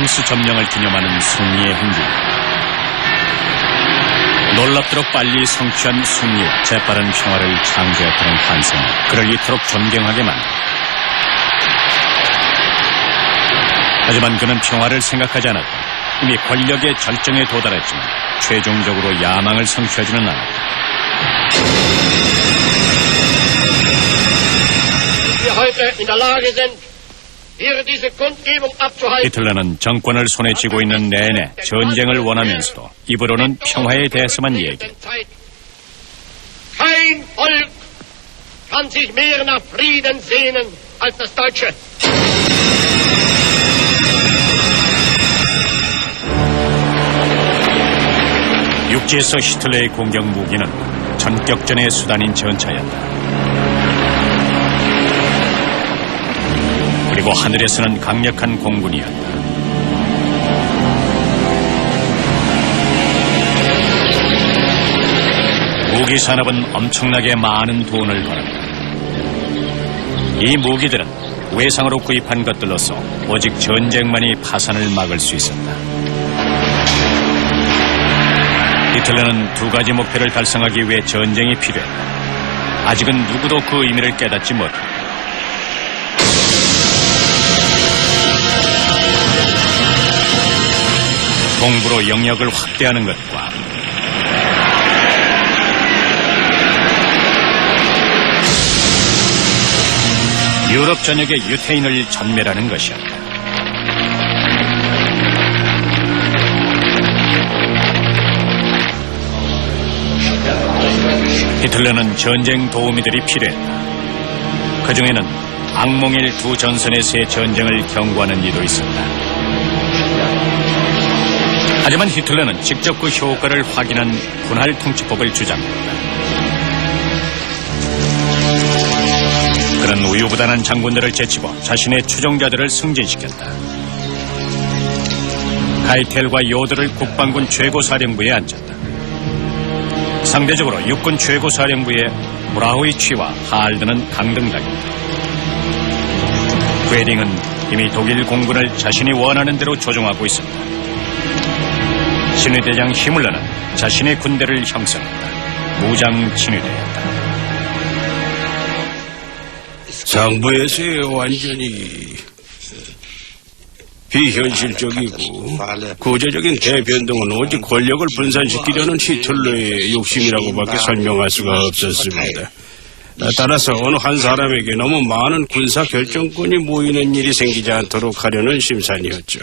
프랑스 점령을 기념하는 승리의 행진. 놀랍도록 빨리 성취한 승리와 재빠른 평화를 창조했다는 환상이 그를 이토록 존경하게 만든다. 하지만 그는 평화를 생각하지 않았다. 이미 권력의 절정에 도달했지만 최종적으로 야망을 성취하지는 않았다. 히틀러는 정권을 손에 쥐고 있는 내내 전쟁을 원하면서도 입으로는 평화에 대해서만 얘기했다. Kein Volk kann sich mehr nach Frieden sehnen als das Deutsche. 육지에서 히틀러의 공격 무기는 전격전의 수단인 전차였다. 그리고 하늘에서는 강력한 공군이었다. 무기 산업은 엄청나게 많은 돈을 벌었다. 이 무기들은 외상으로 구입한 것들로서 오직 전쟁만이 파산을 막을 수 있었다. 히틀러는 두 가지 목표를 달성하기 위해 전쟁이 필요했다. 아직은 누구도 그 의미를 깨닫지 못했다. 동부로 영역을 확대하는 것과 유럽 전역의 유태인을 전멸하는 것이었다. 히틀러는 전쟁 도우미들이 필요했다. 그 중에는 악몽일 두 전선에서의 전쟁을 경고하는 이도 있었다. 하지만 히틀러는 직접 그 효과를 확인한 분할 통치법을 주장했다. 그는 우유부단한 장군들을 제치고 자신의 추종자들을 승진시켰다. 카이텔과 요드를 국방군 최고사령부에 앉혔다. 상대적으로 육군 최고사령부에 브라우이치와 하알드는 강등당했다. 괴링은 이미 독일 공군을 자신이 원하는 대로 조종하고 있었다. 친위대장 히물러는 자신의 군대를 형성했다. 무장 친위대였다. 상부에서의 완전히 비현실적이고 구조적인 대변동은 오직 권력을 분산시키려는 히틀러의 욕심이라고밖에 설명할 수가 없었습니다. 따라서 어느 한 사람에게 너무 많은 군사 결정권이 모이는 일이 생기지 않도록 하려는 심산이었죠.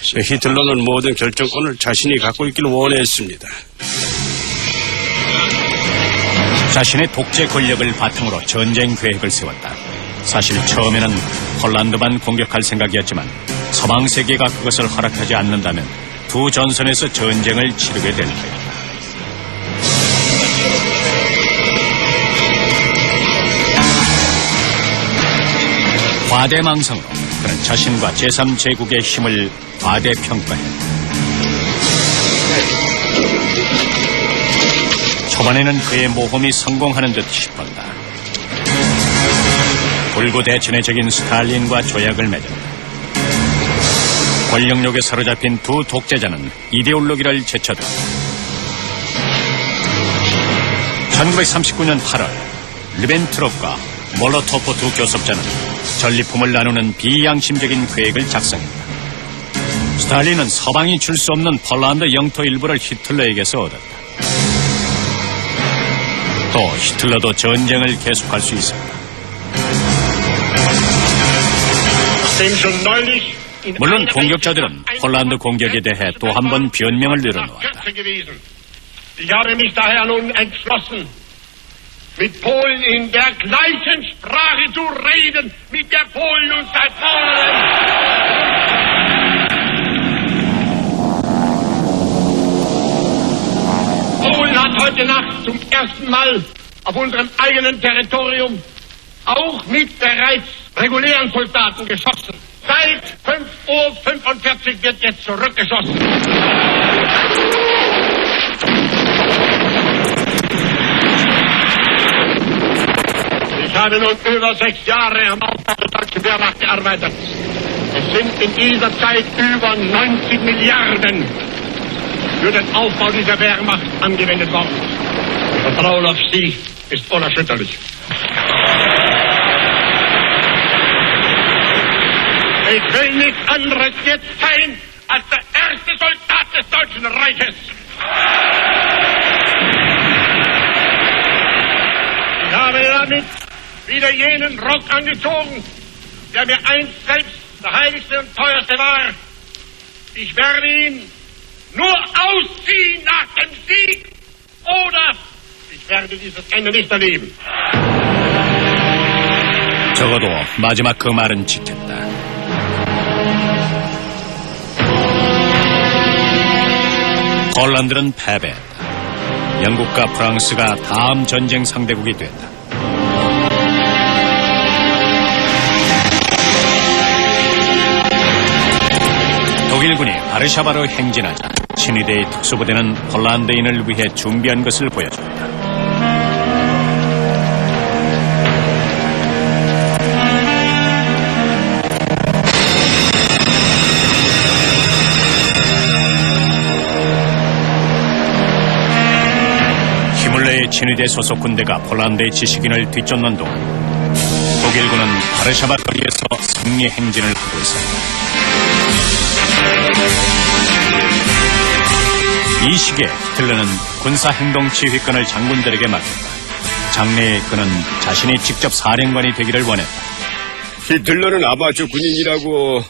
히틀러는 모든 결정권을 자신이 갖고 있기를 원했습니다. 자신의 독재 권력을 바탕으로 전쟁 계획을 세웠다. 사실 처음에는 폴란드만 공격할 생각이었지만 서방 세계가 그것을 허락하지 않는다면 두 전선에서 전쟁을 치르게 될 터였다. 과대망상으로 그는 자신과 제3제국의 힘을 과대평가했다. 초반에는 그의 모험이 성공하는 듯 싶었다. 불구대천의 스탈린과 조약을 맺었다. 권력욕에 사로잡힌 두 독재자는 이데올로기를 제쳐들었다. 1939년 8월 리벤트롭과 몰로토프 두 교섭자는 전리품을 나누는 비양심적인 계획을 작성했다. 스탈린은 서방이 줄 수 없는 폴란드 영토 일부를 히틀러에게서 얻었다. 또 히틀러도 전쟁을 계속할 수 있었다. 물론 공격자들은 폴란드 공격에 대해 또 한 번 변명을 늘어놓았다. mit Polen in der gleichen Sprache zu reden, mit der Polen und der Polen. Polen hat heute Nacht zum ersten Mal auf unserem eigenen Territorium auch mit bereits regulären Soldaten geschossen. Seit 5:45 Uhr wird jetzt zurückgeschossen. habe nun über 6 Jahre am Aufbau der deutschen Wehrmacht gearbeitet. Es sind in dieser Zeit über 90 Milliarden für den Aufbau dieser Wehrmacht angewendet worden. Das Vertrauen auf Sie ist unerschütterlich. Ich will nichts anderes jetzt sein als der erste Soldat des Deutschen Reiches. Ich habe damit wieder jenen Rock angezogen, der mir einst selbst der heiligste und teuerste war. Ich werde ihn nur ausziehen nach dem Sieg, oder ich werde dieses Ende nicht erleben. 적어도 마지막 그 말은 지켰다. 폴란드는 패배했다. 영국과 프랑스가 다음 전쟁 상대국이 됐다. 독일군이 바르샤바로 행진하자 친위대의 특수부대는 폴란드인을 위해 준비한 것을 보여줬다. 히물레의 친위대 소속 군대가 폴란드의 지식인을 뒤쫓는 동안 독일군은 바르샤바 거리에서 승리 행진을 하고 있었다. 이 시기에 히틀러는 군사행동 지휘권을 장군들에게 맡겼다. 장래에 그는 자신이 직접 사령관이 되기를 원했다. 히틀러는 아마추어 군인이라고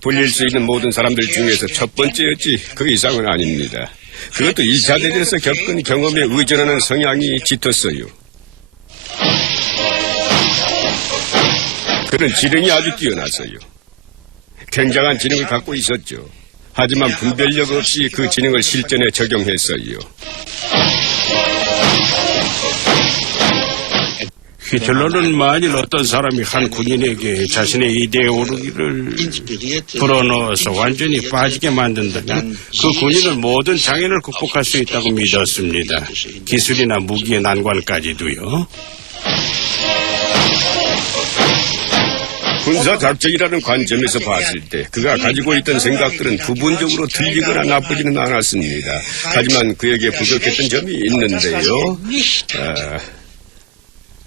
불릴 수 있는 모든 사람들 중에서 첫 번째였지 그 이상은 아닙니다. 그것도 1차 대전에서 겪은 경험에 의존하는 성향이 짙었어요. 그는 지능이 아주 뛰어났어요. 굉장한 지능을 갖고 있었죠. 하지만 분별력 없이 그 지능을 실전에 적용했어요. 히틀러는 만일 어떤 사람이 한 군인에게 자신의 이대에 오르기를 불어넣어서 완전히 빠지게 만든다면 그 군인은 모든 장애를 극복할 수 있다고 믿었습니다. 기술이나 무기의 난관까지도요. 군사작전이라는 관점에서 봤을 때 그가 가지고 있던 생각들은 부분적으로 틀리거나 나쁘지는 않았습니다. 하지만 그에게 부족했던 점이 있는데요.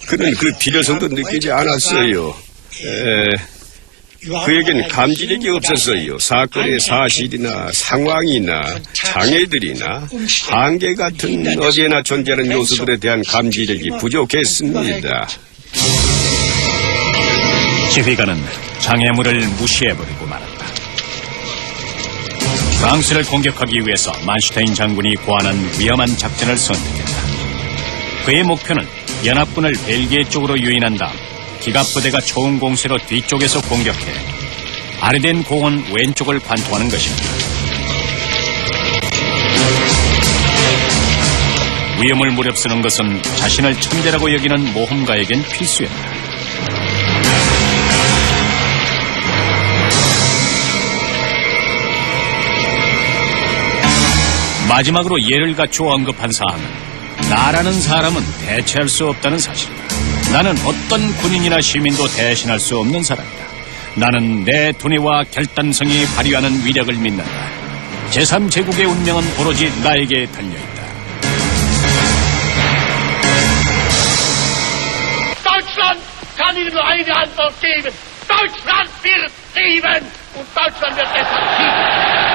그는 그 필요성도 느끼지 않았어요. 그에겐 감지력이 없었어요. 사건의 사실이나 상황이나 장애들이나 한계 같은 어디에나 존재하는 요소들에 대한 감지력이 부족했습니다. 지휘관은 장애물을 무시해버리고 말았다. 프랑스를 공격하기 위해서 만슈타인 장군이 고안한 위험한 작전을 선택했다. 그의 목표는 연합군을 벨기에 쪽으로 유인한 다음 기갑부대가 초음 공세로 뒤쪽에서 공격해 아르덴 공원 왼쪽을 관통하는 것입니다. 위험을 무릅쓰는 것은 자신을 천재라고 여기는 모험가에겐 필수였다. 마지막으로 예를 갖추어 언급한 사항은 나라는 사람은 대체할 수 없다는 사실이다. 나는 어떤 군인이나 시민도 대신할 수 없는 사람이다. 나는 내 두뇌와 결단성이 발휘하는 위력을 믿는다. 제3제국의 운명은 오로지 나에게 달려있다. Deutschland kann Ihnen nur eine Antwort geben. Deutschland wird siegen und Deutschland wird deshalb siegen.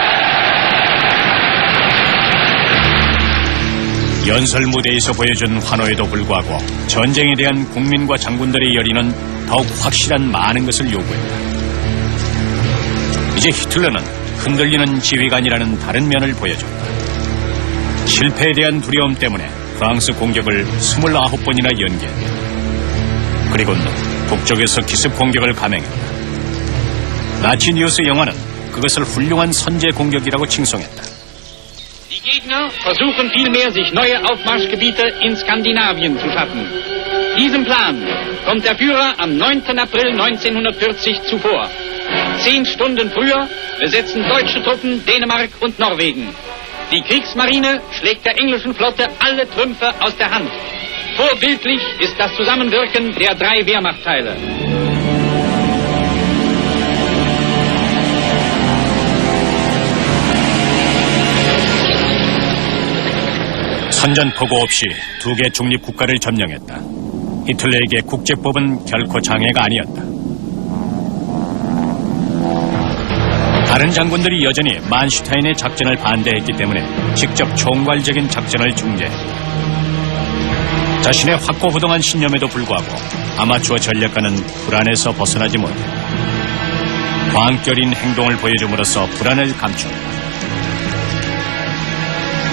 연설 무대에서 보여준 환호에도 불구하고 전쟁에 대한 국민과 장군들의 열의는 더욱 확실한 많은 것을 요구했다. 이제 히틀러는 흔들리는 지휘관이라는 다른 면을 보여줬다. 실패에 대한 두려움 때문에 프랑스 공격을 29번이나 연기했다. 그리고는 북쪽에서 기습 공격을 감행했다. 나치 뉴스 영화는 그것을 훌륭한 선제 공격이라고 칭송했다. Die Gegner versuchen vielmehr, sich neue Aufmarschgebiete in Skandinavien zu schaffen. Diesem Plan kommt der Führer am 9. April 1940 zuvor. 10 Stunden früher besetzen deutsche Truppen Dänemark und Norwegen. Die Kriegsmarine schlägt der englischen Flotte alle Trümpfe aus der Hand. Vorbildlich ist das Zusammenwirken der drei Wehrmachtteile. 선전포고 없이 두 개 중립국가를 점령했다. 히틀러에게 국제법은 결코 장애가 아니었다. 다른 장군들이 여전히 만슈타인의 작전을 반대했기 때문에 직접 총괄적인 작전을 중재했다. 자신의 확고부동한 신념에도 불구하고 아마추어 전략가는 불안에서 벗어나지 못했다. 광결인 행동을 보여줌으로써 불안을 감추었다.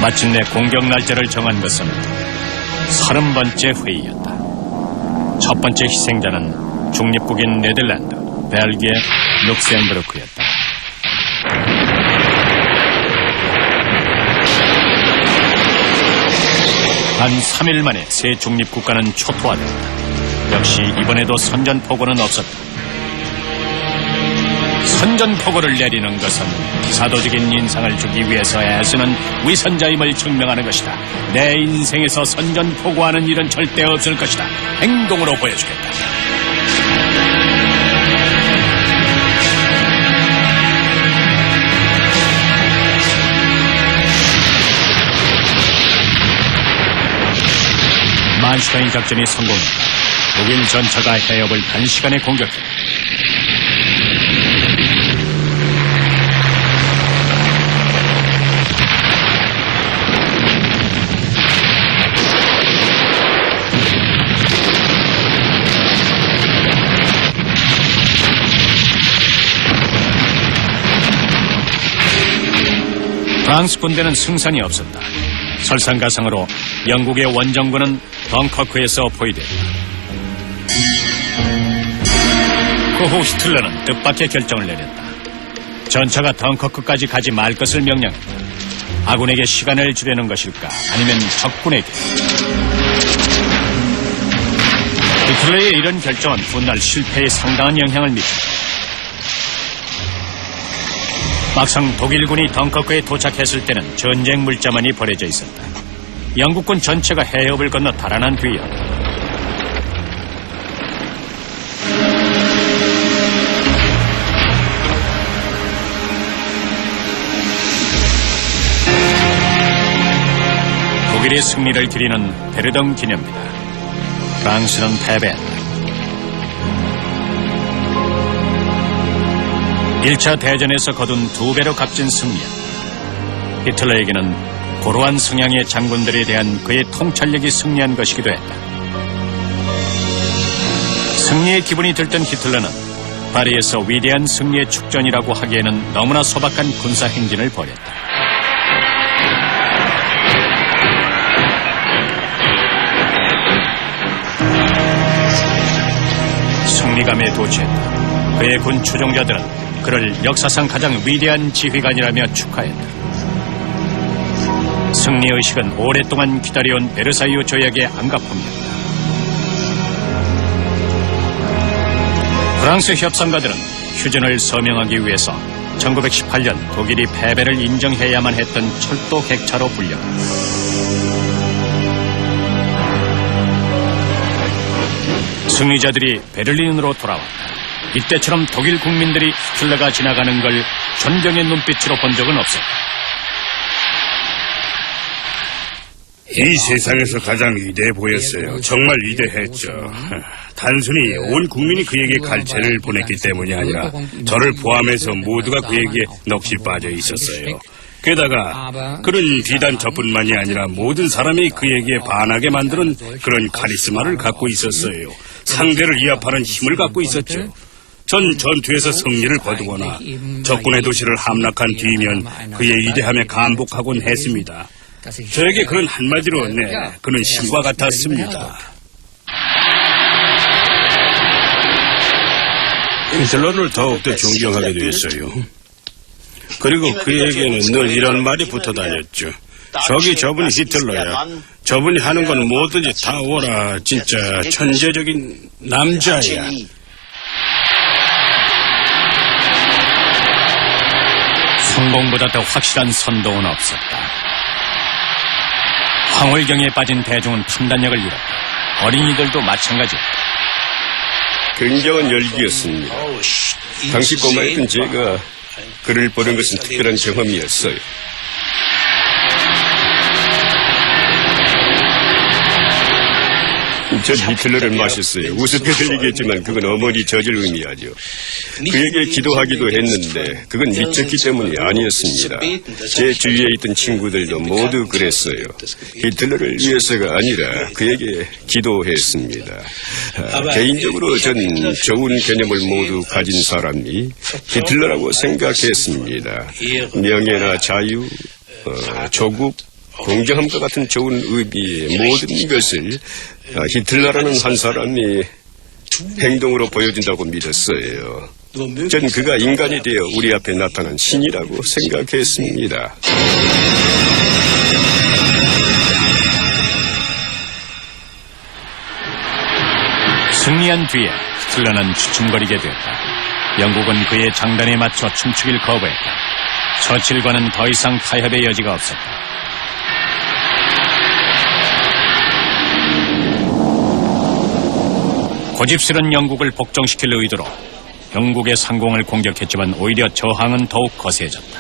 마침내 공격 날짜를 정한 것은 30번째 회의였다. 첫 번째 희생자는 중립국인 네덜란드, 벨기에, 룩셈부르크였다. 단 3일 만에 새 중립국가는 초토화되었다. 역시 이번에도 선전포고는 없었다. 선전포고를 내리는 것은 사도적인 인상을 주기 위해서 애쓰는 위선자임을 증명하는 것이다. 내 인생에서 선전포고하는 일은 절대 없을 것이다. 행동으로 보여주겠다. 만슈타인 작전이 성공했다. 독일 전차가 해협을 단시간에 공격했다. 프랑스 군대는 승산이 없었다. 설상가상으로 영국의 원정군은 덩커크에서 포위됐다. 그 후 히틀러는 뜻밖의 결정을 내렸다. 전차가 덩커크까지 가지 말 것을 명령했다. 아군에게 시간을 주려는 것일까, 아니면 적군에게. 히틀러의 이런 결정은 훗날 실패에 상당한 영향을 미쳤다. 막상 독일군이 덩커크에 도착했을 때는 전쟁 물자만이 버려져 있었다. 영국군 전체가 해협을 건너 달아난 뒤였다. 독일의 승리를 기리는 베르덩 기념비다. 프랑스는 패배했다. 1차 대전에서 거둔 2배로 값진 승리였다. 히틀러에게는 고루한 성향의 장군들에 대한 그의 통찰력이 승리한 것이기도 했다. 승리의 기분이 들던 히틀러는 파리에서 위대한 승리의 축전이라고 하기에는 너무나 소박한 군사 행진을 벌였다. 승리감에 도취했다. 그의 군 추종자들은 그를 역사상 가장 위대한 지휘관이라며 축하했다. 승리의식은 오랫동안 기다려온 베르사유 조약의 안가품이었다. 프랑스 협상가들은 휴전을 서명하기 위해서 1918년 독일이 패배를 인정해야만 했던 철도 객차로 불렸다. 승리자들이 베를린으로 돌아왔다. 이때처럼 독일 국민들이 히틀러가 지나가는 걸 존경의 눈빛으로 본 적은 없었다. 이 세상에서 가장 위대해 보였어요. 정말 위대했죠. 단순히 온 국민이 그에게 갈채를 보냈기 때문이 아니라 저를 포함해서 모두가 그에게 넋이 빠져 있었어요. 게다가 그는 비단 저뿐만이 아니라 모든 사람이 그에게 반하게 만드는 그런 카리스마를 갖고 있었어요. 상대를 위압하는 힘을 갖고 있었죠. 전 전투에서 승리를 거두거나 적군의 도시를 함락한 뒤면 그의 위대함에 감복하곤 했습니다. 저에게 그는 한마디로 그는 신과 같았습니다. 히틀러를 더욱더 존경하게 되었어요. 그리고 그에게는 늘 이런 말이 붙어 다녔죠. 저기 저분이 히틀러야. 저분이 하는 건 뭐든지 다 오라. 진짜 천재적인 남자야. 성공보다 더 확실한 선동은 없었다. 황홀경에 빠진 대중은 판단력을 잃었다. 어린이들도 마찬가지다. 굉장한 열기였습니다. 당시 꼬마였던 제가 그를 보는 것은 특별한 경험이었어요. 전 히틀러를 마셨어요. 우습게 들리겠지만 그건 어머니 젖을 의미하죠. 그에게 기도하기도 했는데 그건 미쳤기 때문이 아니었습니다. 제 주위에 있던 친구들도 모두 그랬어요. 히틀러를 위해서가 아니라 그에게 기도했습니다. 개인적으로 전 좋은 개념을 모두 가진 사람이 히틀러라고 생각했습니다. 명예나 자유, 조국, 공정함과 같은 좋은 의미의 모든 것을 히틀러라는 한 사람이 행동으로 보여준다고 믿었어요. 전 그가 인간이 되어 우리 앞에 나타난 신이라고 생각했습니다. 승리한 뒤에 히틀러는 주춤거리게 되었다. 영국은 그의 장단에 맞춰 춤추길 거부했다. 처칠과는 더 이상 타협의 여지가 없었다. 고집스런 영국을 복종시킬 의도로 영국의 상공을 공격했지만 오히려 저항은 더욱 거세졌다.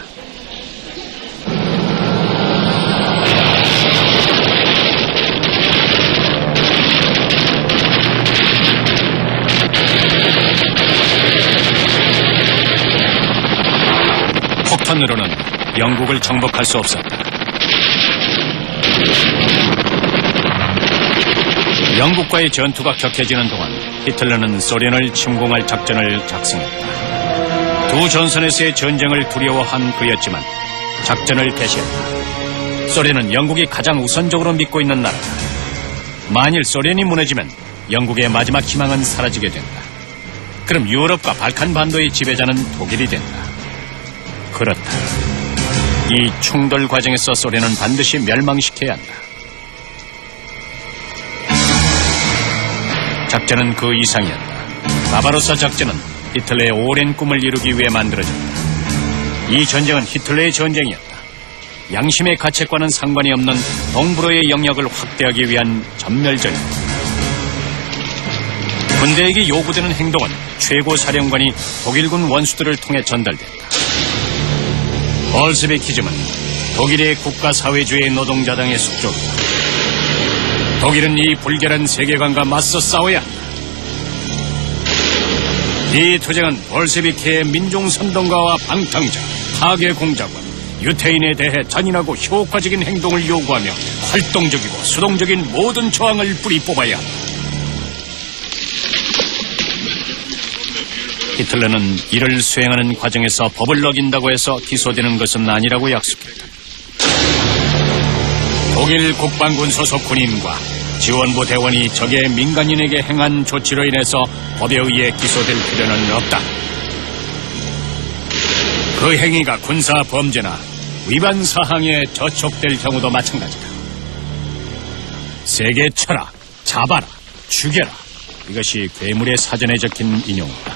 폭탄으로는 영국을 정복할 수 없었다. 영국과의 전투가 격해지는 동안 히틀러는 소련을 침공할 작전을 작성했다. 두 전선에서의 전쟁을 두려워한 그였지만 작전을 개시했다. 소련은 영국이 가장 우선적으로 믿고 있는 나라다. 만일 소련이 무너지면 영국의 마지막 희망은 사라지게 된다. 그럼 유럽과 발칸 반도의 지배자는 독일이 된다. 그렇다. 이 충돌 과정에서 소련은 반드시 멸망시켜야 한다. 작전은 그 이상이었다. 바바로사 작전은 히틀러의 오랜 꿈을 이루기 위해 만들어졌다. 이 전쟁은 히틀러의 전쟁이었다. 양심의 가책과는 상관이 없는 동불어의 영역을 확대하기 위한 전멸전이었다. 군대에게 요구되는 행동은 최고 사령관이 독일군 원수들을 통해 전달됐다. 볼셰비키즘은 독일의 국가사회주의 노동자당의 숙적이다. 독일은 이 불결한 세계관과 맞서 싸워야 한다. 이 투쟁은 볼셰비키의 민중선동가와 방탕자, 파괴공작원, 유태인에 대해 잔인하고 효과적인 행동을 요구하며 활동적이고 수동적인 모든 저항을 뿌리 뽑아야 한다. 히틀러는 이를 수행하는 과정에서 법을 어긴다고 해서 기소되는 것은 아니라고 약속했다. 독일 국방군 소속 군인과 지원부 대원이 적의 민간인에게 행한 조치로 인해서 법에 의해 기소될 필요는 없다. 그 행위가 군사 범죄나 위반 사항에 저촉될 경우도 마찬가지다. 세게 쳐라, 잡아라, 죽여라. 이것이 괴물의 사전에 적힌 인용이다.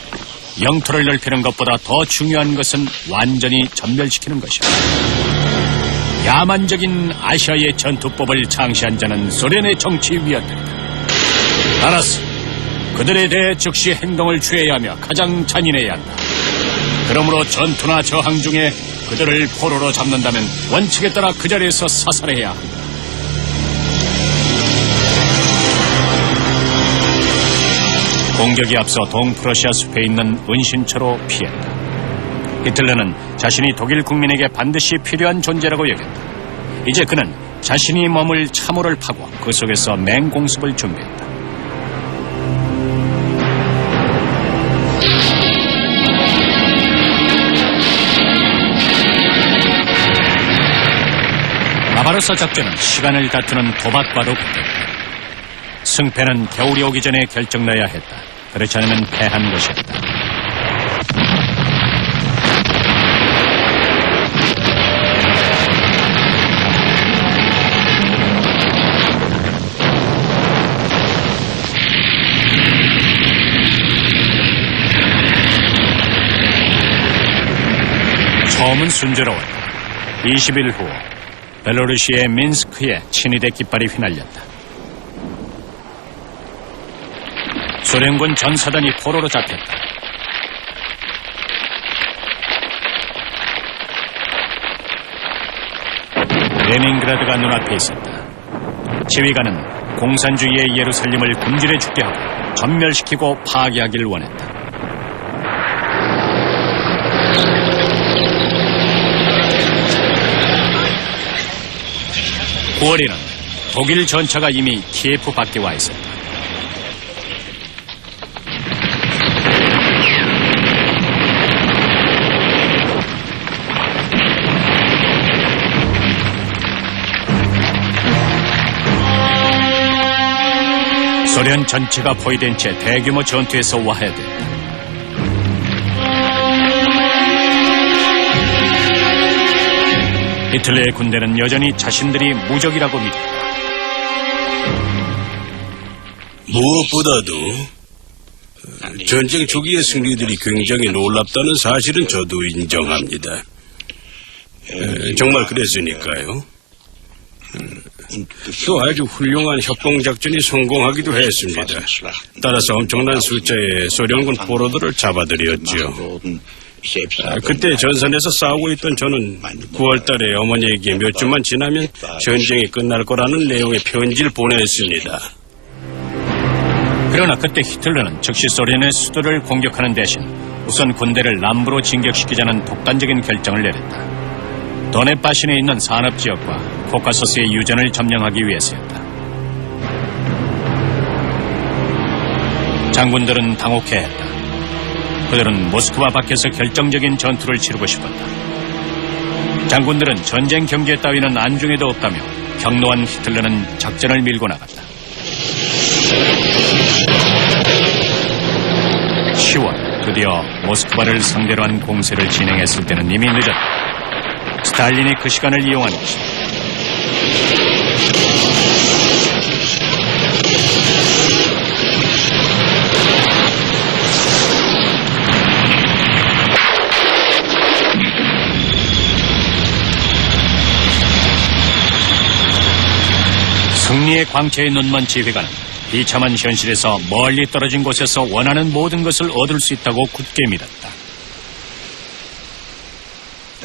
영토를 넓히는 것보다 더 중요한 것은 완전히 전멸시키는 것이다. 야만적인 아시아의 전투법을 창시한 자는 소련의 정치위원들이다. 따라서 그들에 대해 즉시 행동을 취해야 하며 가장 잔인해야 한다. 그러므로 전투나 저항 중에 그들을 포로로 잡는다면 원칙에 따라 그 자리에서 사살해야 한다. 공격이 앞서 동프러시아 숲에 있는 은신처로 피했다. 히틀러는 자신이 독일 국민에게 반드시 필요한 존재라고 여겼다. 이제 그는 자신이 머물 참호를 파고 그 속에서 맹공습을 준비했다. 바바로사 작전은 시간을 다투는 도박과도 같았다. 승패는 겨울이 오기 전에 결정나야 했다. 그렇지 않으면 패한 것이었다. 처음은 순조로웠다. 20일 후 벨로루시의 민스크에 친위대 깃발이 휘날렸다. 소련군 전사단이 포로로 잡혔다. 레닌그라드가 눈앞에 있었다. 지휘관은 공산주의의 예루살렘을 굶주려 죽게 하고 전멸시키고 파괴하기를 원했다. 9월에는 독일 전차가 이미 키예프 밖에 와 있었다. 소련 전체가 포위된 채 대규모 전투에서 와해됐다. 히틀러의 군대는 여전히 자신들이 무적이라고 믿었다. 무엇보다도 전쟁 초기의 승리들이 굉장히 놀랍다는 사실은 저도 인정합니다. 정말 그랬으니까요. 또 아주 훌륭한 협공작전이 성공하기도 했습니다. 따라서 엄청난 숫자의 소련군 포로들을 잡아들였죠. 그때 전선에서 싸우고 있던 저는 9월 달에 어머니에게 몇 주만 지나면 전쟁이 끝날 거라는 내용의 편지를 보냈습니다. 그러나 그때 히틀러는 즉시 소련의 수도를 공격하는 대신 우선 군대를 남부로 진격시키자는 독단적인 결정을 내렸다. 도네바신에 있는 산업지역과 코카소스의 유전을 점령하기 위해서였다. 장군들은 당혹해했다. 그들은 모스크바 밖에서 결정적인 전투를 치르고 싶었다. 장군들은 전쟁 경제 따위는 안중에도 없다며 격노한 히틀러는 작전을 밀고 나갔다. 10월 드디어 모스크바를 상대로 한 공세를 진행했을 때는 이미 늦었다. 스탈린이 그 시간을 이용한 것이다. 승리의 광채에 눈먼 지휘관은 비참한 현실에서 멀리 떨어진 곳에서 원하는 모든 것을 얻을 수 있다고 굳게 믿었다.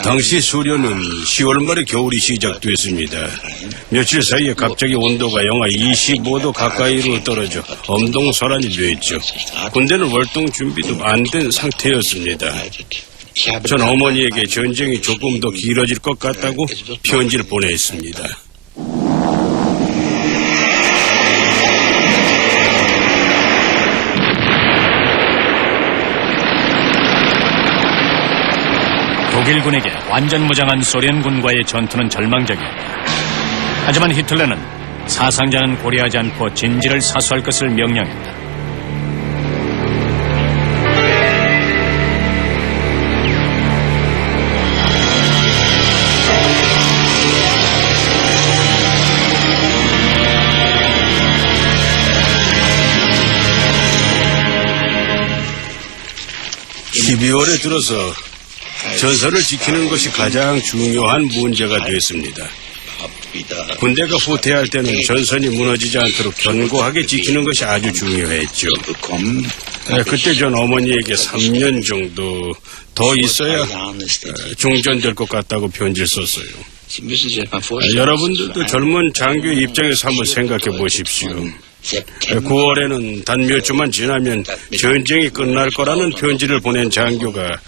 당시 소련은 10월 말에 겨울이 시작됐습니다. 며칠 사이에 갑자기 온도가 영하 25도 가까이로 떨어져 엄동설한이 됐죠. 군대는 월동 준비도 안 된 상태였습니다. 전 어머니에게 전쟁이 조금 더 길어질 것 같다고 편지를 보냈습니다. 독일군에게 완전 무장한 소련군과의 전투는 절망적이었다. 하지만 히틀러는 사상자는 고려하지 않고 진지를 사수할 것을 명령했다. (12월에) 들어서 전선을 지키는 것이 가장 중요한 문제가 됐습니다. 군대가 후퇴할 때는 전선이 무너지지 않도록 견고하게 지키는 것이 아주 중요했죠. 그때 전 어머니에게 3년 정도 더 있어야 중전될 것 같다고 편지를 썼어요. 여러분들도 젊은 장교의 입장에서 한번 생각해 보십시오. 9월에는 단 몇 주만 지나면 전쟁이 끝날 거라는 편지를 보낸 장교가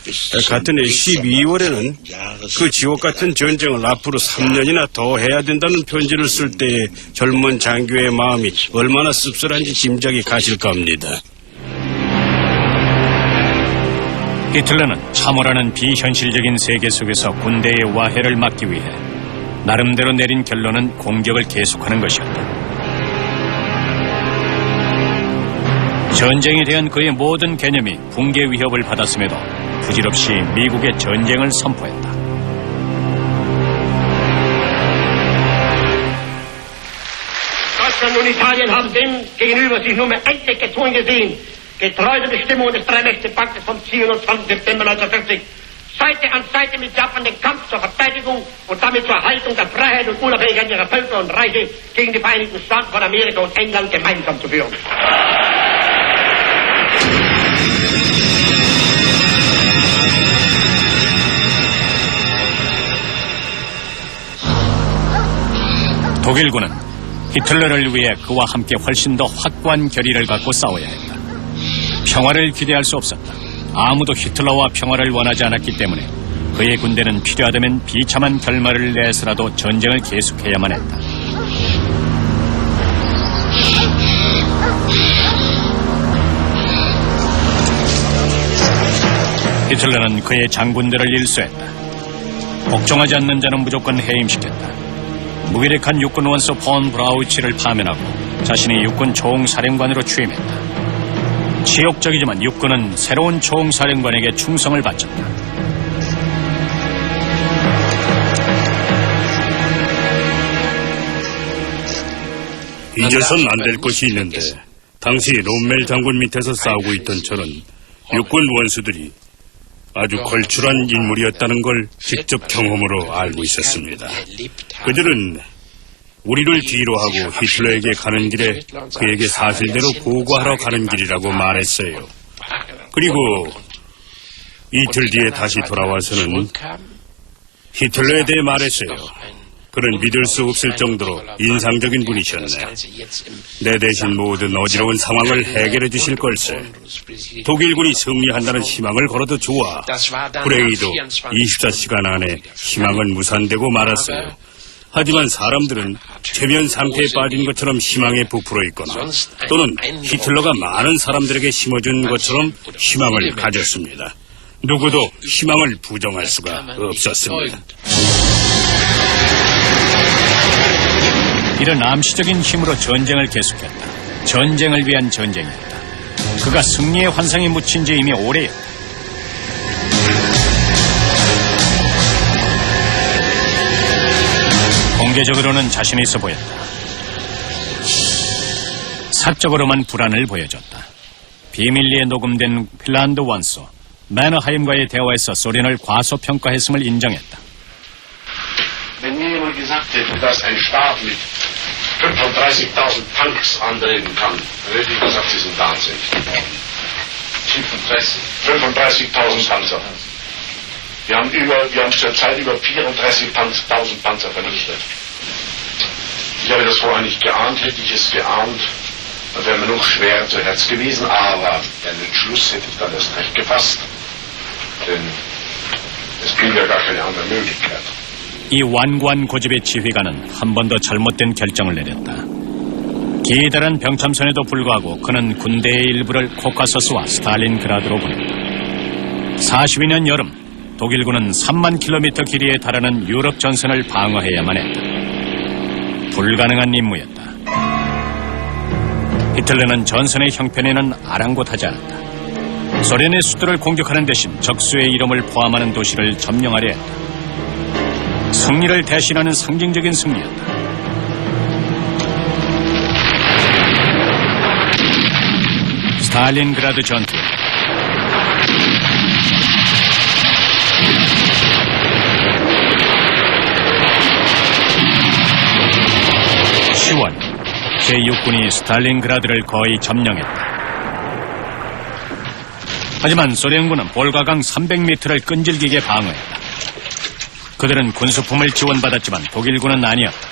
같은 해 12월에는 그 지옥 같은 전쟁을 앞으로 3년이나 더 해야 된다는 편지를 쓸 때의 젊은 장교의 마음이 얼마나 씁쓸한지 짐작이 가실 겁니다. 히틀러는 참호라는 비현실적인 세계 속에서 군대의 와해를 막기 위해 나름대로 내린 결론은 공격을 계속하는 것이었다. 전쟁에 대한 그의 모든 개념이 붕괴 위협을 받았음에도 부질없이 미국의 전쟁을 선포했다. Deutschland und Italien haben dem gegenüber sich nunmehr endlich gezwungen gesehen, getreu der Bestimmungen des Drei-Mächte-Paktes vom 27. September 1940, Seite an Seite mit Japan den Kampf zur Verteidigung und damit zur Erhaltung der Freiheit und Unabhängigkeit ihrer Völker und Reiche gegen die Vereinigten Staaten von Amerika und England gemeinsam zu führen. 독일군은 히틀러를 위해 그와 함께 훨씬 더 확고한 결의를 갖고 싸워야 했다. 평화를 기대할 수 없었다. 아무도 히틀러와 평화를 원하지 않았기 때문에 그의 군대는 필요하다면 비참한 결말을 내서라도 전쟁을 계속해야만 했다. 히틀러는 그의 장군들을 일수했다. 복종하지 않는 자는 무조건 해임시켰다. 무기력한 육군 원수 폰 브라우치를 파면하고 자신이 육군 총사령관으로 취임했다. 치욕적이지만 육군은 새로운 총사령관에게 충성을 바쳤다. 잊어선 안 될 것이 있는데 당시 롬멜 장군 밑에서 싸우고 있던 저는 육군 원수들이 아주 걸출한 인물이었다는 걸 직접 경험으로 알고 있었습니다. 그들은 우리를 뒤로 하고 히틀러에게 가는 길에 그에게 사실대로 보고하러 가는 길이라고 말했어요. 그리고 이틀 뒤에 다시 돌아와서는 히틀러에 대해 말했어요. 그는 믿을 수 없을 정도로 인상적인 분이셨네. 내 대신 모든 어지러운 상황을 해결해 주실 걸세. 독일군이 승리한다는 희망을 걸어도 좋아. 브레이도 24시간 안에 희망은 무산되고 말았어요. 하지만 사람들은 최면 상태에 빠진 것처럼 희망에 부풀어 있거나 또는 히틀러가 많은 사람들에게 심어준 것처럼 희망을 가졌습니다. 누구도 희망을 부정할 수가 없었습니다. 이런 암시적인 힘으로 전쟁을 계속했다. 전쟁을 위한 전쟁이었다. 그가 승리의 환상에 묻힌 지 이미 오래였다. 공개적으로는 자신 있어 보였다. 사적으로만 불안을 보여줬다. 비밀리에 녹음된 핀란드 원수 매너하임과의 대화에서 소련을 과소평가했음을 인정했다. Wenn mir jemand gesagt hätte, dass ein Staat mit 35.000 Tanks antreten kann, dann hätte ich gesagt, Sie sind wahnsinnig. 35.000 Panzer. Wir haben zurzeit über 34.000 Panzer vernichtet. Ich habe das vorher nicht geahnt. Hätte ich es geahnt, dann wäre mir noch schwer zu Herz gewesen. Aber einen Entschluss hätte ich dann erst recht gefasst. Denn es blieb ja gar keine andere Möglichkeit. 이 완고한 고집의 지휘관은 한 번 더 잘못된 결정을 내렸다. 기다란 병참선에도 불구하고 그는 군대의 일부를 코카서스와 스탈린그라드로 보냈다. 42년 여름 독일군은 3만 킬로미터 길이에 달하는 유럽 전선을 방어해야만 했다. 불가능한 임무였다. 히틀러는 전선의 형편에는 아랑곳하지 않았다. 소련의 수도를 공격하는 대신 적수의 이름을 포함하는 도시를 점령하려 했다. 승리를 대신하는 상징적인 승리였다. 스탈린그라드 전투였다. 제6군이 스탈린그라드를 거의 점령했다. 하지만 소련군은 볼가강 300m를 끈질기게 방어했다. 그들은 군수품을 지원받았지만 독일군은 아니었다.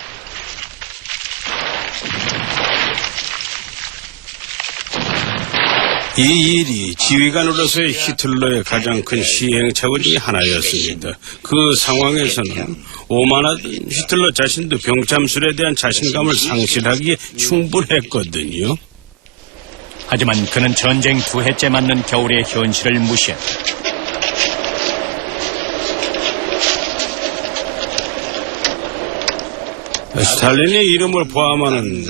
이 일이 지휘관으로서의 히틀러의 가장 큰 시행착오 중에 하나였습니다. 그 상황에서는 오만하던 히틀러 자신도 병참술에 대한 자신감을 상실하기에 충분했거든요. 하지만 그는 전쟁 2해째 맞는 겨울의 현실을 무시했다. 스탈린의 이름을 포함하는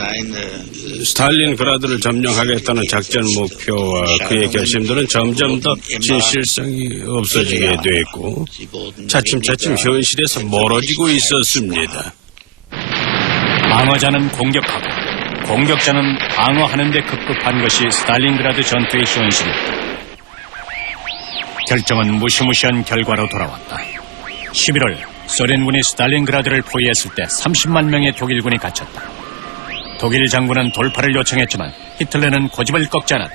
스탈린그라드를 점령하겠다는 작전 목표와 그의 결심들은 점점 더 진실성이 없어지게 됐고 차츰차츰 현실에서 멀어지고 있었습니다. 방어자는 공격하고 공격자는 방어하는 데 급급한 것이 스탈린그라드 전투의 현실이었다. 결정은 무시무시한 결과로 돌아왔다. 11월 소련군이 스탈린그라드를 포위했을 때 30만 명의 독일군이 갇혔다. 독일 장군은 돌파를 요청했지만 히틀러는 고집을 꺾지 않았다.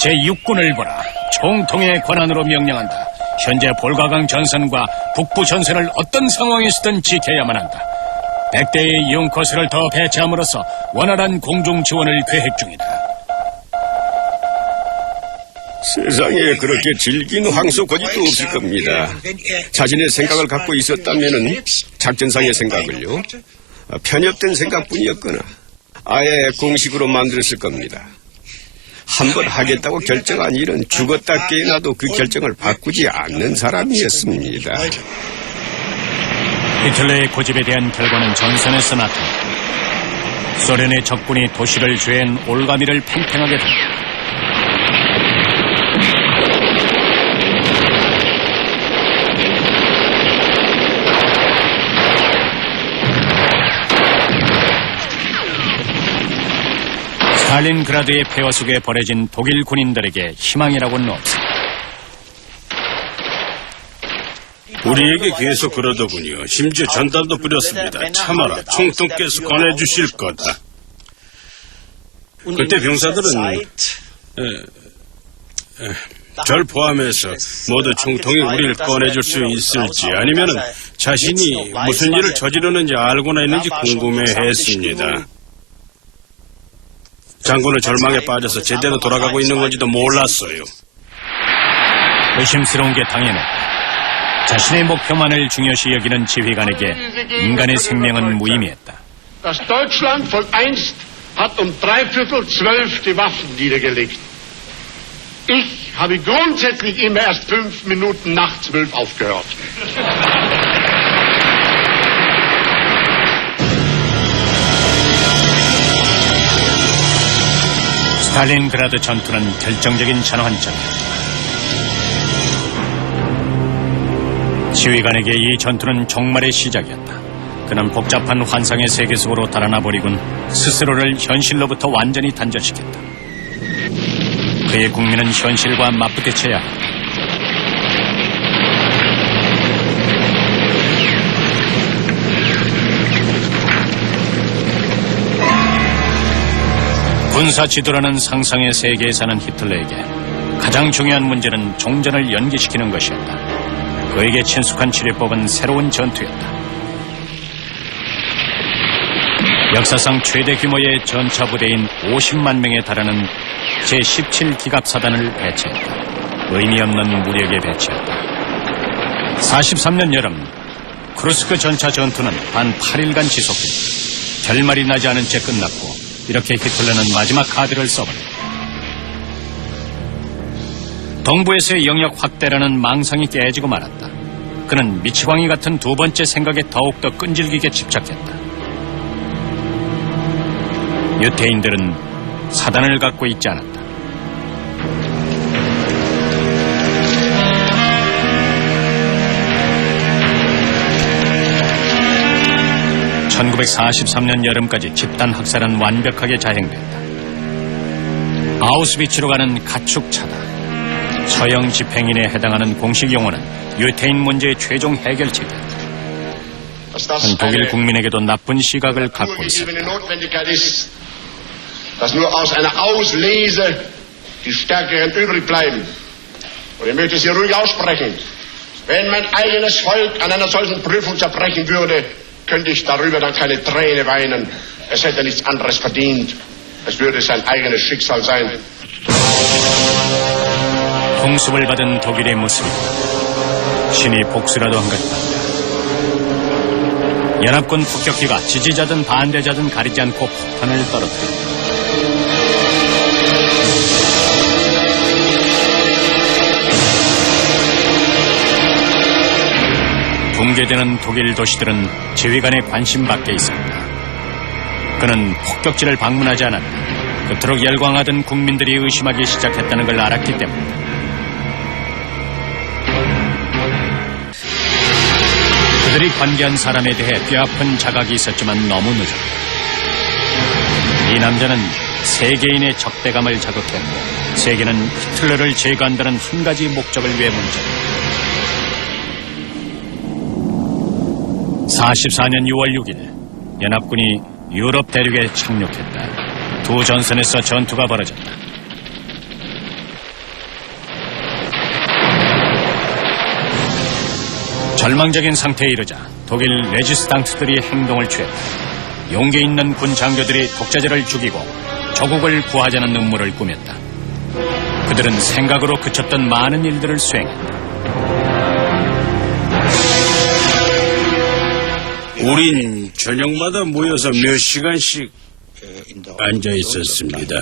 제6군을 보라. 총통의 권한으로 명령한다. 현재 볼가강 전선과 북부 전선을 어떤 상황에서든 지켜야만 한다. 100대의 융코스를 더 배치함으로써 원활한 공중 지원을 계획 중이다. 세상에 그렇게 질긴 황소 거짓도 없을 겁니다. 자신의 생각을 갖고 있었다면은 작전상의 생각을요, 편협된 생각뿐이었거나 아예 공식으로 만들었을 겁니다. 한번 하겠다고 결정한 일은 죽었다 깨어나도 그 결정을 바꾸지 않는 사람이었습니다. 히틀러의 고집에 대한 결과는 전선에서 나타났다. 소련의 적군이 도시를 죄인 올가미를 팽팽하게 된다. 스탈린그라드의 폐허 속에 버려진 독일 군인들에게 희망이라고는 없어. 우리에게 계속 그러더군요. 심지어 전단도 뿌렸습니다. 참아라, 총통께서 꺼내주실 거다. 그때 병사들은 절 포함해서 모두 총통이 우리를 꺼내줄 수 있을지 아니면 자신이 무슨 일을 저지르는지 알고나 있는지 궁금해했습니다. 장군은 절망에 빠져서 제대로 돌아가고 있는 건지도 몰랐어요. 의심스러운 게 당연했다. 자신의 목표만을 중요시 여기는 지휘관에게 인간의 생명은 무의미했다. Das Deutschland von einst hat 11:45 die Waffen niedergelegt. Ich habe grundsätzlich immer erst 5 Minuten nach 12 aufgehört. 스탈린그라드 전투는 결정적인 전환점이었다. 지휘관에게 이 전투는 종말의 시작이었다. 그는 복잡한 환상의 세계 속으로 달아나 버리곤 스스로를 현실로부터 완전히 단절시켰다. 그의 국민은 현실과 맞부딪혀야 한다. 군사 지도라는 상상의 세계에 사는 히틀러에게 가장 중요한 문제는 종전을 연기시키는 것이었다. 그에게 친숙한 치료법은 새로운 전투였다. 역사상 최대 규모의 전차 부대인 50만 명에 달하는 제17기갑사단을 배치했다. 의미 없는 무력에 배치했다. 43년 여름 크루스크 전차 전투는 단 8일간 지속됐다. 결말이 나지 않은 채 끝났고 이렇게 히틀러는 마지막 카드를 써버렸다. 동부에서의 영역 확대라는 망상이 깨지고 말았다. 그는 미치광이 같은 두 번째 생각에 더욱더 끈질기게 집착했다. 유태인들은 사단을 갖고 있지 않았다. (1943년) 여름까지 집단 학살은 완벽하게 자행됐다. 아우스비츠로 가는 가축차다. 처형 집행인에 해당하는 공식 용어는 유태인 문제의 최종 해결책이었다. 그는 독일 국민에게도 나쁜 시각을 갖고 있었다. Dass nur aus einer Auslese die Stärkeren übrig bleiben. Und ich möchte es hier ruhig aussprechen. Wenn mein eigenes Volk an einer solchen Prüfung zerbrechen würde, könnte ich darüber dann keine Träne weinen. Es hätte nichts anderes verdient. Es würde sein eigenes Schicksal sein. 풍습을 받은 독일의 모습이 신이 복수라도 한 것 같다. 연합군 폭격기가 지지자든 반대자든 가리지 않고 폭탄을 떨어뜨린다. 붕괴되는 독일 도시들은 지휘관의 관심 밖에 있었다. 그는 폭격지를 방문하지 않았다. 그토록 열광하던 국민들이 의심하기 시작했다는 걸 알았기 때문이다. 그들이 관계한 사람에 대해 뼈아픈 자각이 있었지만 너무 늦었다. 이 남자는 세계인의 적대감을 자극했고 세계는 히틀러를 제거한다는 한 가지 목적을 위해 문제다. 44년 6월 6일 연합군이 유럽 대륙에 착륙했다. 두 전선에서 전투가 벌어졌다. 절망적인 상태에 이르자 독일 레지스탕트들이 행동을 취했다. 용기 있는 군 장교들이 독재자를 죽이고 조국을 구하자는 음모를 꾸몄다. 그들은 생각으로 그쳤던 많은 일들을 수행했다. 우린 저녁마다 모여서 몇 시간씩 앉아 있었습니다.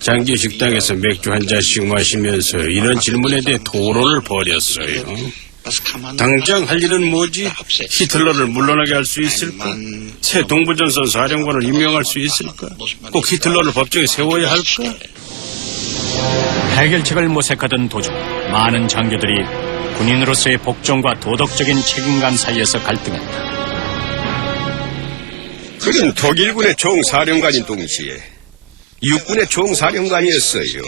장기 식당에서 맥주 한 잔씩 마시면서 이런 질문에 대해 토론을 벌였어요. 당장 할 일은 뭐지? 히틀러를 물러나게 할 수 있을까? 새 동부전선 사령관을 임명할 수 있을까? 꼭 히틀러를 법정에 세워야 할까? 해결책을 모색하던 도중 많은 장교들이 군인으로서의 복종과 도덕적인 책임감 사이에서 갈등했다. 그는 독일군의 총사령관인 동시에 육군의 총사령관이었어요.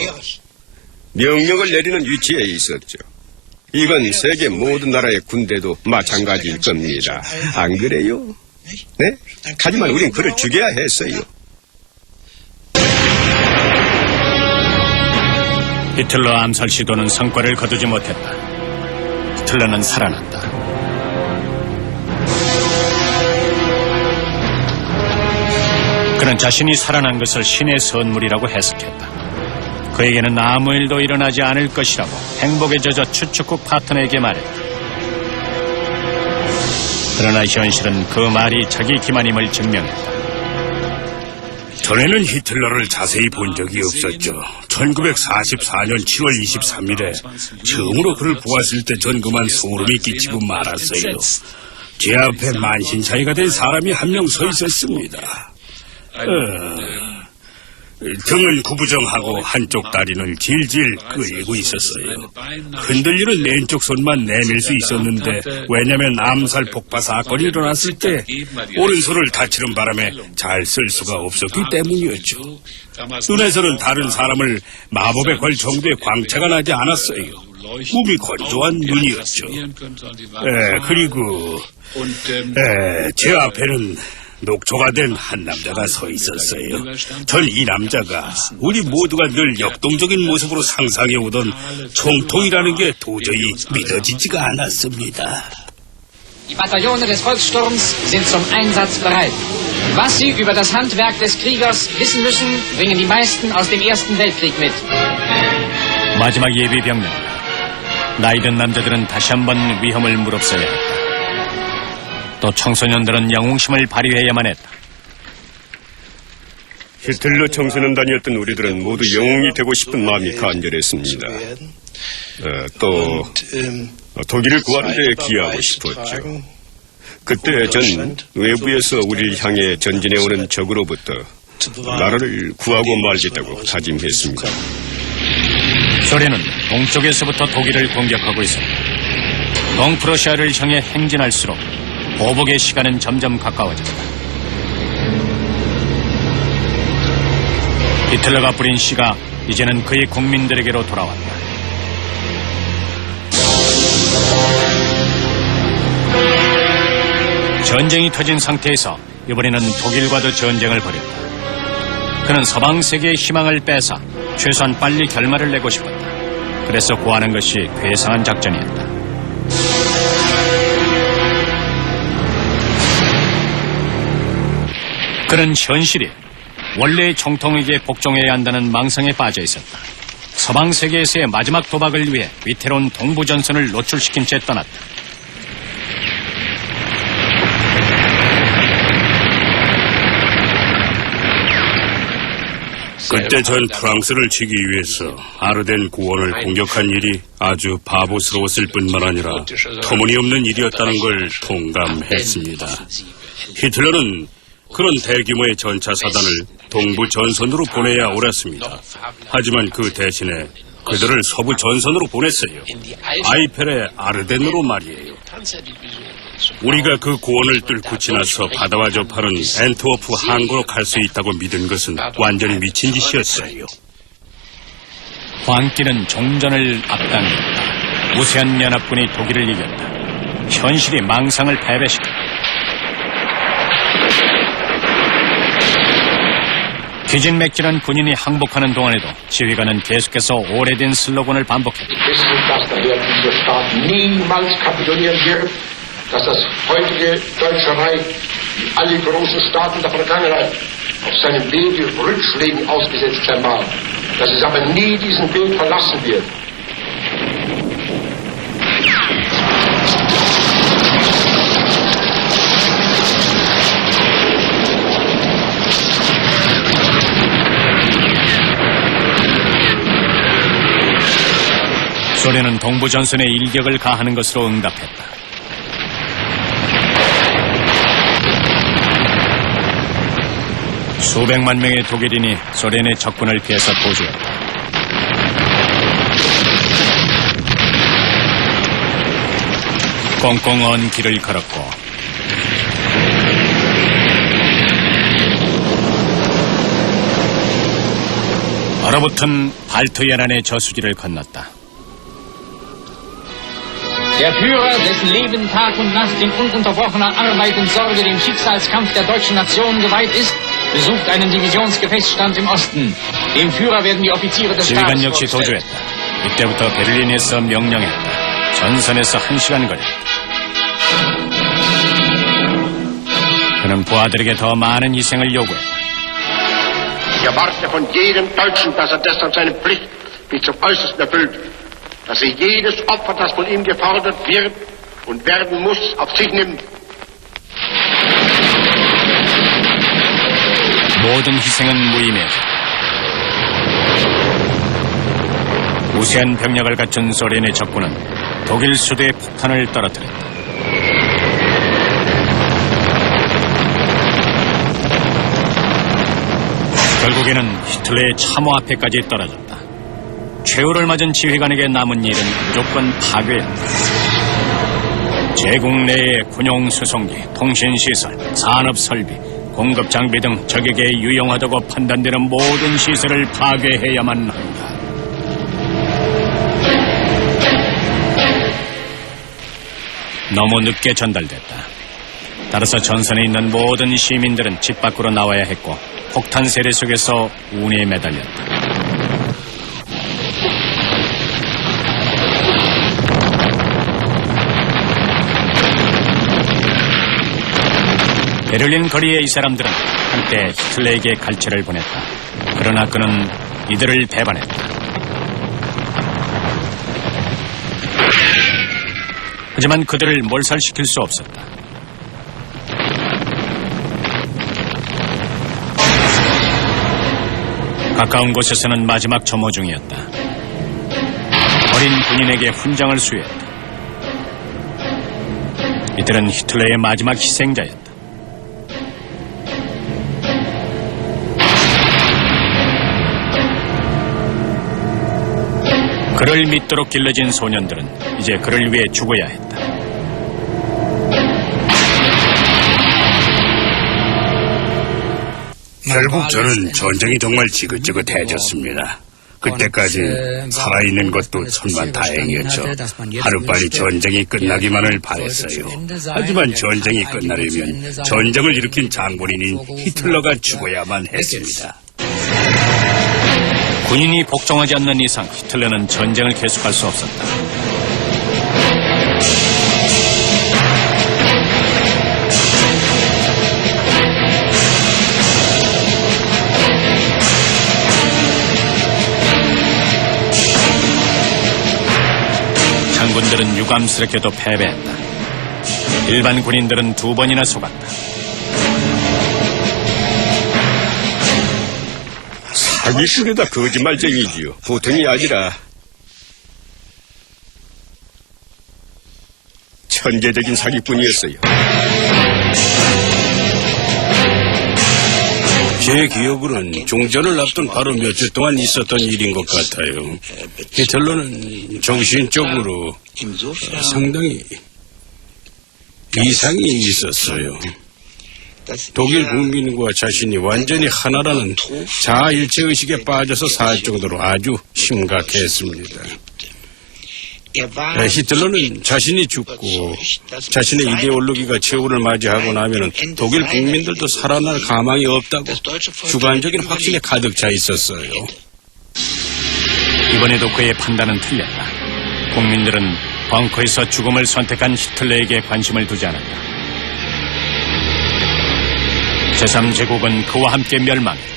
명령을 내리는 위치에 있었죠. 이건 세계 모든 나라의 군대도 마찬가지일 겁니다. 안 그래요? 네? 하지만 우린 그를 죽여야 했어요. 히틀러 암살 시도는 성과를 거두지 못했다. 히틀러는 살아났다. 그는 자신이 살아난 것을 신의 선물이라고 해석했다. 그에게는 아무 일도 일어나지 않을 것이라고 행복에 젖어 추측후 파트너에게 말했다. 그러나 현실은 그 말이 자기 기만임을 증명했다. 전에는 히틀러를 자세히 본 적이 없었죠. 1944년 7월 23일에 처음으로 그를 보았을 때 전 그만 소름이 끼치고 말았어요. 제 앞에 만신창이가 된 사람이 한 명 서 있었습니다. 등은 구부정하고 한쪽 다리는 질질 끌고 있었어요. 흔들리는 왼쪽 손만 내밀 수 있었는데 왜냐면 암살 폭파 사건이 일어났을 때 오른손을 다치는 바람에 잘 쓸 수가 없었기 때문이었죠. 눈에서는 다른 사람을 마법에 걸 정도의 광채가 나지 않았어요. 몸이 건조한 눈이었죠. 그리고 제 앞에는 녹초가 된 한 남자가 서 있었어요. 전 이 남자가 우리 모두가 늘 역동적인 모습으로 상상해오던 총통이라는 게 도저히 믿어지지가 않았습니다. Die Bataillone des Volkssturms sind zum Einsatz bereit. Was Sie über das Handwerk des Kriegers wissen müssen, bringen die meisten aus dem Ersten Weltkrieg mit. 마지막 예비 병력. 나이든 남자들은 다시 한번 위험을 무릅써야 했다. 또 청소년들은 영웅심을 발휘해야만 했다. 히틀러 청소년단이었던 우리들은 모두 영웅이 되고 싶은 마음이 간절했습니다. 또 독일을 구하는 데 기여하고 싶었죠. 그때 전 외부에서 우리를 향해 전진해오는 적으로부터 나라를 구하고 말겠다고 다짐했습니다. 소련은 동쪽에서부터 독일을 공격하고 있었다. 동프로시아를 향해 행진할수록 보복의 시간은 점점 가까워졌다. 히틀러가 뿌린 씨가 이제는 그의 국민들에게로 돌아왔다. 전쟁이 터진 상태에서 이번에는 독일과도 전쟁을 벌였다. 그는 서방 세계의 희망을 빼앗아 최소한 빨리 결말을 내고 싶었다. 그래서 구하는 것이 괴상한 작전이었다. 그는 현실이 원래의 총통에게 복종해야 한다는 망상에 빠져 있었다. 서방 세계에서의 마지막 도박을 위해 위태로운 동부전선을 노출시킨 채 떠났다. 그때 전 프랑스를 치기 위해서 아르덴 구원을 공격한 일이 아주 바보스러웠을 뿐만 아니라 터무니없는 일이었다는 걸 통감했습니다. 히틀러는 그런 대규모의 전차 사단을 동부 전선으로 보내야 옳았습니다. 하지만 그 대신에 그들을 서부 전선으로 보냈어요. 아이펠의 아르덴으로 말이에요. 우리가 그 고원을 뚫고 지나서 바다와 접하는 엔트워프 항구로 갈 수 있다고 믿은 것은 완전히 미친 짓이었어요. 광기는 종전을 앞당겼다. 우세한 연합군이 독일을 이겼다. 현실이 망상을 패배시켰다. 기진맥진한 군인이 항복하는 동안에도 지휘관은 계속해서 오래된 슬로건을 반복했다. dass das heutige Deutsche Reich, wie alle großen Staaten der Vergangenheit, auf seinem Wege Rückschlägen ausgesetzt sein mag, dass es aber nie diesen Weg verlassen wird. 소련은 동부전선에 일격을 가하는 것으로 응답했다. 수백만 명의 독일인이 소련의 적군을 피해서 도주했다. 꽁꽁 언 길을 걸었고 얼어붙은 발트연안의 저수지를 건넜다. Der Führer, dessen Leben Tag und Nacht in ununterbrochener Arbeit und Sorge dem Schicksalskampf der deutschen Nation geweiht ist, besucht einen Divisionsgefechtsstand im Osten. Dem Führer werden die Offiziere des 지휘관 Stabs 역시 vorgestellt. 도주했다. 이때부터 베를린에서 명령했다. 전선에서 1시간 거리. 그는 부하들에게 더 많은 희생을 요구했다. Ich erwarte von jedem Deutschen, dass deshalb seine Pflicht bis zum Äußersten erfüllt, dass jedes Opfer, das von ihm gefordert wird und werden muss, auf sich nimmt. 모든 희생은 무의미하다. 우세한 병력을 갖춘 소련의 적군은 독일 수도에 폭탄을 떨어뜨렸다. 결국에는 히틀러의 참호 앞에까지 떨어졌다. 최후를 맞은 지휘관에게 남은 일은 무조건 파괴였다. 제국 내의 군용 수송기, 통신시설, 산업설비, 공급 장비 등 적에게 유용하다고 판단되는 모든 시설을 파괴해야만 한다. 너무 늦게 전달됐다. 따라서 전선에 있는 모든 시민들은 집 밖으로 나와야 했고 폭탄 세례 속에서 운에 매달렸다. 베를린 거리의 이 사람들은 한때 히틀러에게 갈채를 보냈다. 그러나 그는 이들을 배반했다. 하지만 그들을 몰살시킬 수 없었다. 가까운 곳에서는 마지막 점호 중이었다. 어린 군인에게 훈장을 수여했다. 이들은 히틀러의 마지막 희생자였다. 그를 믿도록 길러진 소년들은 이제 그를 위해 죽어야 했다. 결국 저는 전쟁이 정말 지긋지긋해졌습니다. 그때까지 살아있는 것도 천만 다행이었죠. 하루빨리 전쟁이 끝나기만을 바랬어요. 하지만 전쟁이 끝나려면 전쟁을 일으킨 장본인인 히틀러가 죽어야만 했습니다. 군인이 복종하지 않는 이상 히틀러는 전쟁을 계속할 수 없었다. 장군들은 유감스럽게도 패배했다. 일반 군인들은 2번이나 속았다. 사기꾼이다 거짓말쟁이지요. 보통이 아니라 천재적인 사기꾼이었어요. 제 기억으로는 종전을 앞둔 바로 몇 주 동안 있었던 일인 것 같아요. 히틀러는 정신적으로 상당히 이상이 있었어요. 독일 국민과 자신이 완전히 하나라는 자아일체의식에 빠져서 살 정도로 아주 심각했습니다. 히틀러는 자신이 죽고 자신의 이데올로기가 최후를 맞이하고 나면 독일 국민들도 살아날 가망이 없다고 주관적인 확신에 가득 차 있었어요. 이번에도 그의 판단은 틀렸다. 국민들은 벙커에서 죽음을 선택한 히틀러에게 관심을 두지 않았다. 제3제국은 그와 함께 멸망했다.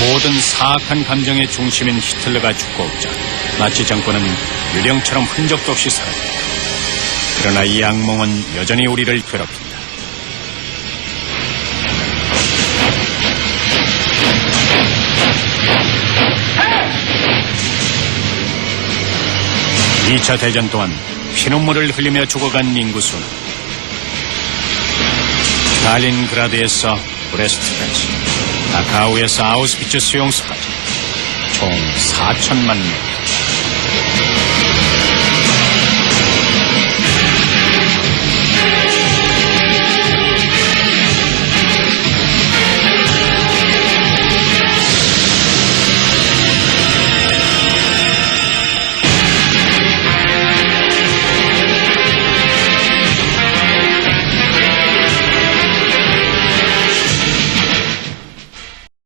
모든 사악한 감정의 중심인 히틀러가 죽고 없자 나치 정권은 유령처럼 흔적도 없이 사라졌다. 그러나 이 악몽은 여전히 우리를 괴롭힌다. 이 2차 대전 동안 피눈물을 흘리며 죽어간 인구수는 스탈린그라드에서 브레스트까지, 다카우에서 아우스비츠 수용소까지 총 4천만 명.